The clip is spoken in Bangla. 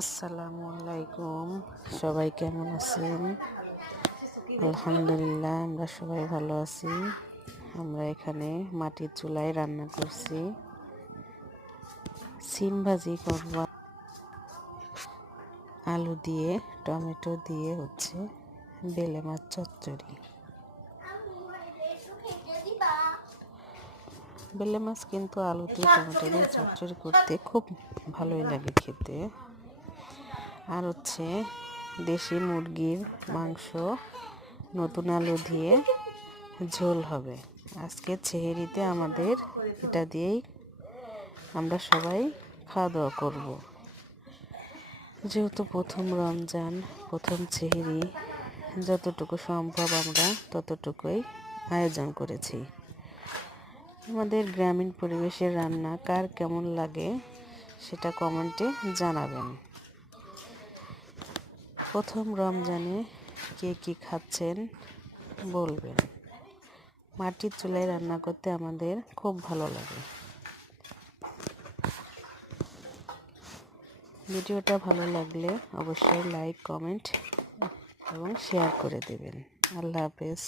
আসসালামু আলাইকুম। সবাই কেমন আছেন? আলহামদুলিল্লাহ, আমরা সবাই ভালো আছি। আমরা এখানে মাটির চুলায় রান্না করছি। সিম ভাজি করব, আলু দিয়ে টমেটো দিয়ে হচ্ছে বেলে মাছ চচ্চড়ি। বেলে মাছ কিন্তু আলু দিয়ে টমেটো দিয়ে চচ্চড়ি করতে খুব ভালোই লাগে খেতে। আর হচ্ছে দেশি মুরগির মাংস নতুন আলু দিয়ে ঝোল হবে। আজকে সেহরিতে আমাদের এটা দিয়েই আমরা সবাই খাওয়া দাওয়া করব। যেহেতু প্রথম রমজান, প্রথম সেহরি, যতটুকু সম্ভব আমরা ততটুকুই আয়োজন করেছি। আমাদের গ্রামীণ পরিবেশের রান্না কার কেমন লাগে সেটা কমেন্টে জানাবেন। প্রথম রমজানে কে কী খাচ্ছেন বলবেন। মাটির চুলায় রান্না করতে আমাদের খুব ভালো লাগে। ভিডিওটা ভালো লাগলে অবশ্যই লাইক, কমেন্ট এবং শেয়ার করে দেবেন। আল্লাহ হাফেজ।